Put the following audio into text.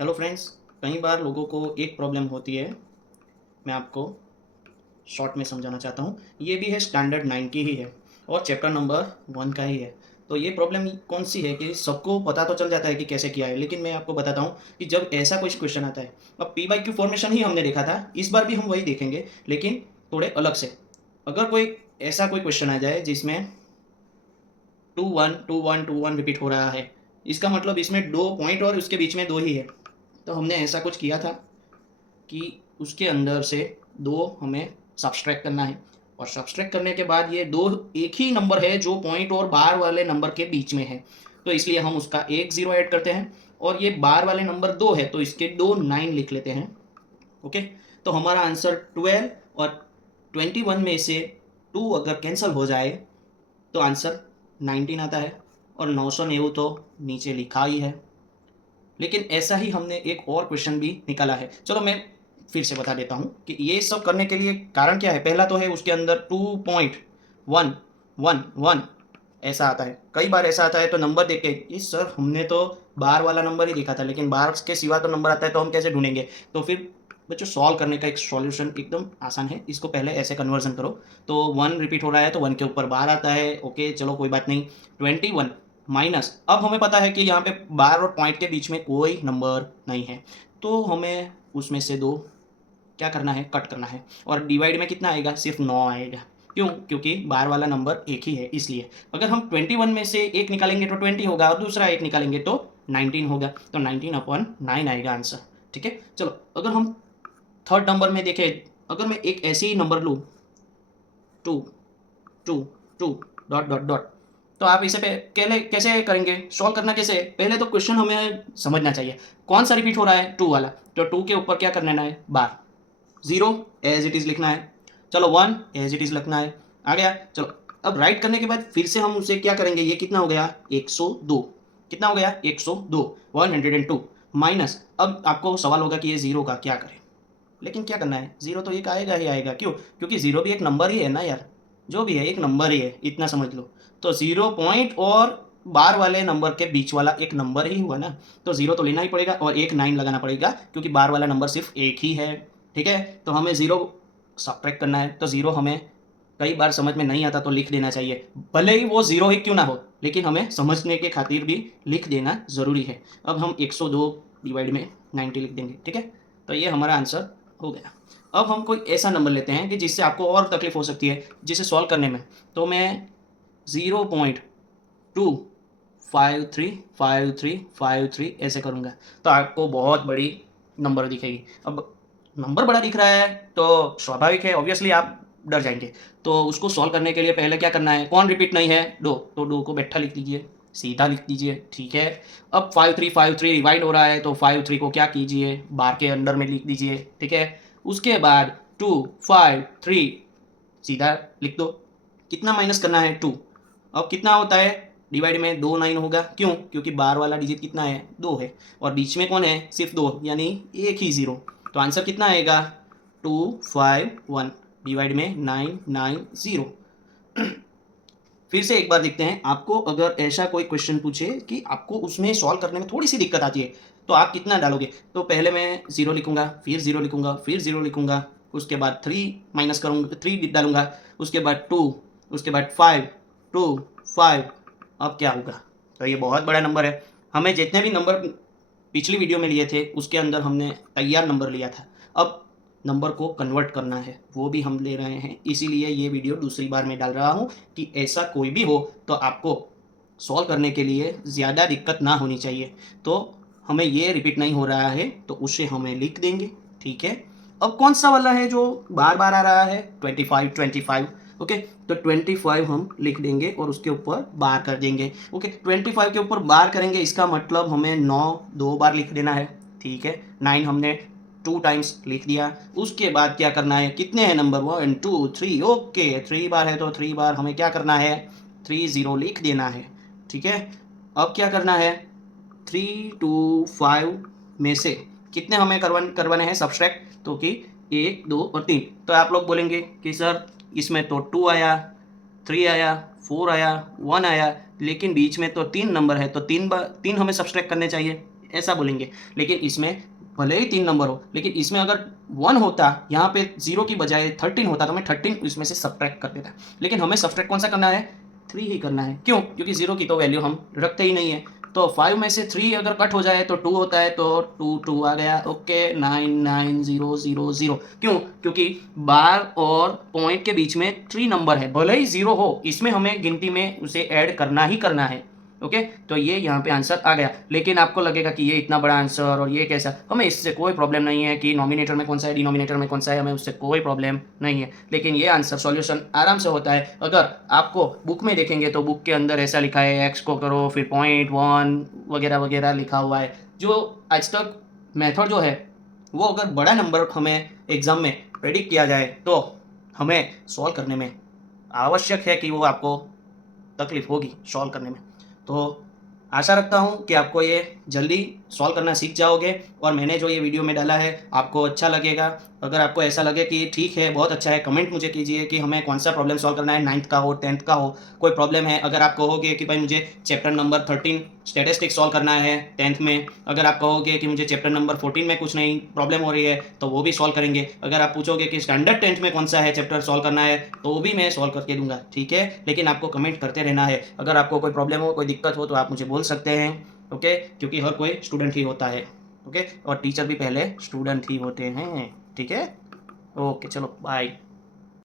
Hello friends. कई बार लोगों को एक प्रॉब्लम होती है। मैं आपको शॉर्ट में समझाना चाहता हूँ। ये भी है स्टैंडर्ड 9 की ही है और चैप्टर नंबर 1 का ही है। तो ये प्रॉब्लम कौन सी है कि सबको पता तो चल जाता है कि कैसे किया है, लेकिन मैं आपको बताता हूँ कि जब ऐसा कुछ क्वेश्चन आता है। अब पी बाई क्यू फॉर्मेशन ही हमने देखा था, इस बार भी हम वही देखेंगे, लेकिन थोड़े अलग से। अगर कोई ऐसा कोई क्वेश्चन आ जाए जिसमें 2 1 2 1 2 1 रिपीट हो रहा है, इसका मतलब इसमें दो पॉइंट और उसके बीच में दो ही है। तो हमने ऐसा कुछ किया था कि उसके अंदर से दो हमें सब्सट्रैक्ट करना है, और सब्सट्रैक्ट करने के बाद ये दो एक ही नंबर है जो पॉइंट और बार वाले नंबर के बीच में है, तो इसलिए हम उसका एक ज़ीरो ऐड करते हैं। और ये बार वाले नंबर दो है तो इसके दो 9 लिख लेते हैं। ओके। तो हमारा आंसर 12 और 21 में से 2 अगर कैंसिल हो जाए तो आंसर 19 आता है। और 990 तो नीचे लिखा ही है। लेकिन ऐसा ही हमने एक और क्वेश्चन भी निकाला है। चलो मैं फिर से बता देता हूँ कि ये सब करने के लिए कारण क्या है। पहला तो है उसके अंदर 2.111 ऐसा आता है। कई बार ऐसा आता है तो नंबर देख के कि सर हमने तो बार वाला नंबर ही देखा था, लेकिन बार के सिवा तो नंबर आता है, तो हम कैसे ढूंढेंगे। तो फिर बच्चों सॉल्व करने का एक सॉल्यूशन एकदम आसान है। इसको पहले ऐसे कन्वर्जन करो। तो 1 रिपीट हो रहा है तो 1 के ऊपर बार आता है। ओके चलो कोई बात नहीं। 21 माइनस, अब हमें पता है कि यहाँ पे बार और पॉइंट के बीच में कोई नंबर नहीं है, तो हमें उसमें से दो क्या करना है, कट करना है। और डिवाइड में कितना आएगा, सिर्फ 9 आएगा। क्यों, क्योंकि बार वाला नंबर एक ही है इसलिए। अगर हम 21 में से एक निकालेंगे तो 20 होगा, और दूसरा एक निकालेंगे तो 19 होगा। तो 19/9 आएगा आंसर। ठीक है। चलो अगर हम थर्ड नंबर में देखें, अगर मैं एक ऐसे ही नंबर लूँ, 2 2 2 डॉट डॉट डॉट, तो आप इसे कैसे करेंगे, सॉल्व करना कैसे है? पहले तो क्वेश्चन हमें समझना चाहिए कौन सा रिपीट हो रहा है, 2 वाला। तो 2 के ऊपर क्या करना है, बार। 0 एज इट इज़ लिखना है। चलो 1 एज इट इज़ लिखना है। आ गया। चलो अब राइट करने के बाद फिर से हम उसे क्या करेंगे, ये कितना हो गया, 102। कितना हो गया, 102, 102 माइनस। अब आपको सवाल होगा कि ये जीरो का क्या करें, लेकिन क्या करना है, जीरो तो एक आएगा ही आएगा। क्यों, क्योंकि जीरो भी एक नंबर ही है ना यार। जो भी है एक नंबर ही है, इतना समझ लो। तो जीरो पॉइंट और बार वाले नंबर के बीच वाला एक नंबर ही हुआ ना, तो जीरो तो लेना ही पड़ेगा और एक 9 लगाना पड़ेगा, क्योंकि बार वाला नंबर सिर्फ एक ही है। ठीक है। तो हमें जीरो सब्ट्रैक्ट करना है। तो जीरो हमें कई बार समझ में नहीं आता तो लिख देना चाहिए, भले ही वो जीरो ही क्यों ना हो, लेकिन हमें समझने के खातिर भी लिख देना ज़रूरी है। अब हम 102 डिवाइड में 90 लिख देंगे। ठीक है। तो ये हमारा आंसर हो गया। अब हम कोई ऐसा नंबर लेते हैं कि जिससे आपको और तकलीफ हो सकती है जिसे सॉल्व करने में। तो मैं 0.2535353 ऐसे करूँगा, तो आपको बहुत बड़ी नंबर दिखेगी। अब नंबर बड़ा दिख रहा है तो स्वाभाविक है, ऑब्वियसली आप डर जाएंगे। तो उसको सॉल्व करने के लिए पहले क्या करना है, कौन रिपीट नहीं है, दो, तो दो को बैठा लिख दीजिए, सीधा लिख दीजिए। ठीक है। अब 5353 डिवाइड हो रहा है तो 53 को क्या कीजिए, बार के अंदर में लिख दीजिए। ठीक है। उसके बाद 253 सीधा लिख दो। कितना माइनस करना है, 2। अब कितना होता है, डिवाइड में 2 9 होगा। क्यों, क्योंकि बार वाला डिजिट कितना है, 2 है, और बीच में कौन है, सिर्फ 2, यानी एक ही ज़ीरो। तो आंसर कितना आएगा, 251 डिवाइड में 990। फिर से एक बार देखते हैं। आपको अगर ऐसा कोई क्वेश्चन पूछे कि आपको उसमें सॉल्व करने में थोड़ी सी दिक्कत आती है, तो आप कितना डालोगे। तो पहले मैं ज़ीरो लिखूंगा, फिर ज़ीरो लिखूंगा, फिर ज़ीरो लिखूंगा, उसके बाद 3 माइनस करूँगा, 3 डालूंगा, उसके बाद 2, उसके बाद 5, 2 5। अब क्या होगा, तो ये बहुत बड़ा नंबर है। हमें जितने भी नंबर पिछली वीडियो में लिए थे उसके अंदर हमने तैयार नंबर लिया था। अब नंबर को कन्वर्ट करना है, वो भी हम ले रहे हैं, इसीलिए ये वीडियो दूसरी बार मैं डाल रहा हूँ कि ऐसा कोई भी हो तो आपको सॉल्व करने के लिए ज़्यादा दिक्कत ना होनी चाहिए। तो हमें ये रिपीट नहीं हो रहा है तो उसे हमें लिख देंगे। ठीक है। अब कौन सा वाला है जो बार बार आ रहा है, 25 25। ओके। तो 25 हम लिख देंगे और उसके ऊपर बार कर देंगे। ओके। 25 के ऊपर बार करेंगे, इसका मतलब हमें 9 दो बार लिख देना है। ठीक है। 9 हमने 2 टाइम्स लिख दिया। उसके बाद क्या करना है, कितने हैं नंबर, 1 2 3। ओके 3 बार है तो 3 बार हमें क्या करना है, 30 लिख देना है। ठीक है। अब क्या करना है, 3 2 5 में से कितने हमें करवाने हैं सब्सट्रैक्ट, तो कि 1 2 और 3। तो आप लोग बोलेंगे कि सर इसमें तो 2 आया, 3 आया, 4 आया, 1 आया, लेकिन बीच में तो 3 नंबर है, तो 3 बार 3 हमें सब्सट्रैक्ट करने चाहिए। ऐसा बोलेंगे। लेकिन इसमें भले ही 3 नंबर हो, लेकिन इसमें अगर 1 होता, यहाँ पे 0 की बजाय 13 होता, तो मैं 13 इसमें से सब्ट्रैक्ट कर देता। लेकिन हमें सब्ट्रैक्ट कौन सा करना है? 3 ही करना है। क्यों? क्योंकि 0 की तो वैल्यू हम रखते ही नहीं है। तो 5 में से 3 अगर कट हो जाए तो 2 होता है, तो 2 2 आ गया। ओके, 9 9 0 0 0। क्यों? क्योंकि बार और पॉइंट के बीच में 3 नंबर है, भले ही 0 हो, इसमें हमें गिनती में उसे ऐड करना ही करना है। ओके, तो ये यहाँ पे आंसर आ गया। लेकिन आपको लगेगा कि ये इतना बड़ा आंसर और ये कैसा, हमें इससे कोई प्रॉब्लम नहीं है कि नॉमिनेटर में कौन सा है, डिनोमिनेटर में कौन सा है, हमें उससे कोई प्रॉब्लम नहीं है। लेकिन ये आंसर सॉल्यूशन आराम से होता है। अगर आपको बुक में देखेंगे तो बुक के अंदर ऐसा लिखा है, एक्स को करो फिर 0.1 वगैरह वगैरह लिखा हुआ है। जो आज तक मेथड जो है, वो अगर बड़ा नंबर हमें एग्ज़ाम में प्रेडिक्ट किया जाए तो हमें सॉल्व करने में आवश्यक है कि वो आपको तकलीफ होगी सॉल्व करने में। तो आशा रखता हूँ कि आपको ये जल्दी सॉल्व करना सीख जाओगे और मैंने जो ये वीडियो में डाला है आपको अच्छा लगेगा। अगर आपको ऐसा लगे कि ठीक है, बहुत अच्छा है, कमेंट मुझे कीजिए कि हमें कौन सा प्रॉब्लम सॉल्व करना है, 9th का हो, 10th का हो, कोई प्रॉब्लम है। अगर आप कहोगे कि भाई मुझे चैप्टर नंबर 13 स्टैटिस्टिक्स सॉल्व करना है 10th में, अगर आप कहोगे कि मुझे चैप्टर नंबर 14 में कुछ नहीं प्रॉब्लम हो रही है, तो वो भी सॉल्व करेंगे। अगर आप पूछोगे कि स्टैंडर्ड 10th में कौन सा है चैप्टर सॉल्व करना है, तो वो भी मैं सॉल्व करके दूंगा, ठीक है। लेकिन आपको कमेंट करते रहना है। अगर आपको कोई प्रॉब्लम हो, कोई दिक्कत हो, तो आप मुझे बोल सकते हैं। ओके, क्योंकि हर कोई स्टूडेंट ही होता है। ओके, और टीचर भी पहले स्टूडेंट ही होते हैं, ठीक है। ओके, चलो बाय।